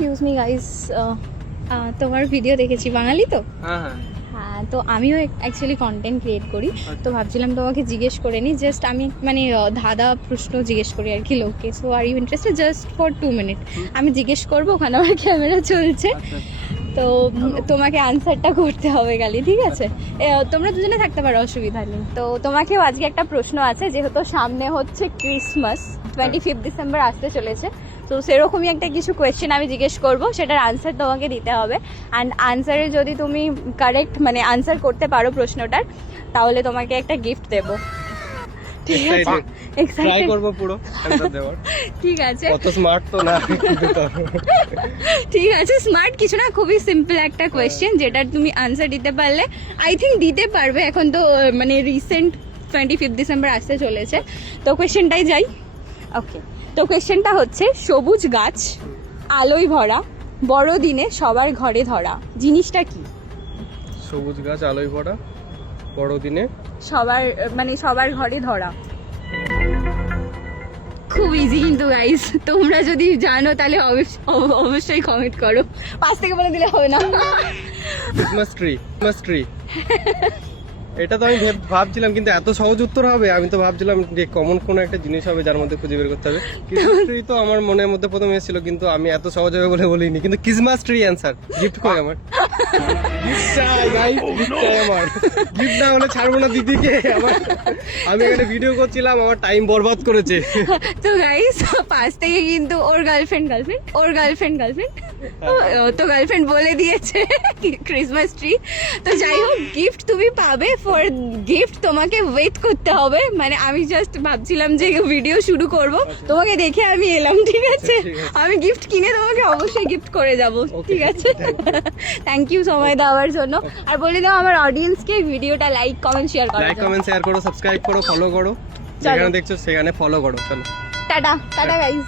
Excuse me guys, তোমার video দেখেছি, বাঙালি তো? হ্যাঁ হ্যাঁ। হ্যাঁ, তো আমিও অ্যাকচুয়ালি কন্টেন্ট ক্রিয়েট করি, তো ভাবছিলাম তোমাকে জিজ্ঞেস করে নিই। জাস্ট আমি মানে ধাঁধা প্রশ্ন জিজ্ঞেস করি আর কি লোককে। So are you interested? Just for 2 minute আমি জিজ্ঞেস করবো, ওখানে আমার ক্যামেরা চলছে, তো তোমাকে আনসারটা করতে হবে খালি, ঠিক আছে? তোমরা দুজনে থাকতে পারো, অসুবিধা নেই। তো তোমাকেও আজকে একটা প্রশ্ন আছে, যেহেতু সামনে হচ্ছে ক্রিসমাস, 25 ডিসেম্বর আসতে চলেছে, তো সেরকমই একটা কিছু কোয়েশ্চেন আমি জিজ্ঞেস করবো, সেটার আনসার তোমাকে দিতে হবে। অ্যান্ড আনসারে যদি তুমি কারেক্ট মানে আনসার করতে পারো প্রশ্নটার, তাহলে তোমাকে একটা গিফট দেবো, ঠিক আছে? ট্রাই করব পুরো অ্যানসার দেওয়ার। ঠিক আছে, কত স্মার্ট তো না। ঠিক আছে, স্মার্ট কিছু না, খুবই সিম্পল একটা কোয়েশ্চেন, যেটার তুমি আনসার দিতে পারলে আই থিঙ্ক দিতে পারবে। এখন তো মানে রিসেন্ট 25 ডিসেম্বর আসতে চলেছে, তো কোয়েশ্চেনটাই যাই। ওকে, তো কোয়েশ্চেনটা হচ্ছে, সবুজ গাছ আলোয় ভরা, বড়দিনে সবার ঘরে ধরা, জিনিসটা কি? সবুজ গাছ আলোয় ভরা, বড়দিনে সবার মানে সবার ঘরে ধরা। খুব ইজি কিন্তু গাইস, তোমরা যদি জানো তাহলে অবশ্যই কমেন্ট করো, 5 থেকে বলে দিলে হবে না। Christmas tree. এটা তো আমি ভাবছিলাম, কিন্তু এত সহজ উত্তর হবে আমি তো ভাবছিলাম যে কমন কোনো একটা জিনিস হবে যার মধ্যে খুঁজে বের করতে হবে। ক্রিসমাস ট্রি তো আমার মনের মধ্যে প্রথমে এসেছিল, কিন্তু আমি এত সহজ হবে বলে বলিনি। কিন্তু ক্রিসমাস ট্রি অ্যান্সার। গিফট কই আমার? গিফট চাই গাইস, গিফট চাই আমার। গিফট না হলে ছাড়বো না দিদিকে। আমি এখানে ভিডিও করছিলাম, আমার টাইম বরবাদ করেছে। তো গাইস, 5 থেকে কিন্তু ওর গার্লফ্রেন্ড তো গার্লফ্রেন্ড বলে দিয়েছে ক্রিসমাস ট্রি। তো যাই হোক, গিফট তুমি পাবে। ফর গিফট তোমাকে ওয়েট করতে হবে, মানে আমি জাস্ট ভাবছিলাম যে ভিডিও শুরু করব, তোমাকে দেখে আমি এলাম, ঠিক আছে? আমি গিফট কিনে তোমাকে অবশ্যই গিফট করে যাব, ঠিক আছে? থ্যাংক ইউ সময় দেওয়ার জন্য। আর বলে দাও আমার অডিয়েন্সকে ভিডিওটা লাইক কমেন্ট শেয়ার করো, সাবস্ক্রাইব করো, ফলো করো, যেখানে দেখছো সেখানে ফলো করো। চলো টাটা গাইস।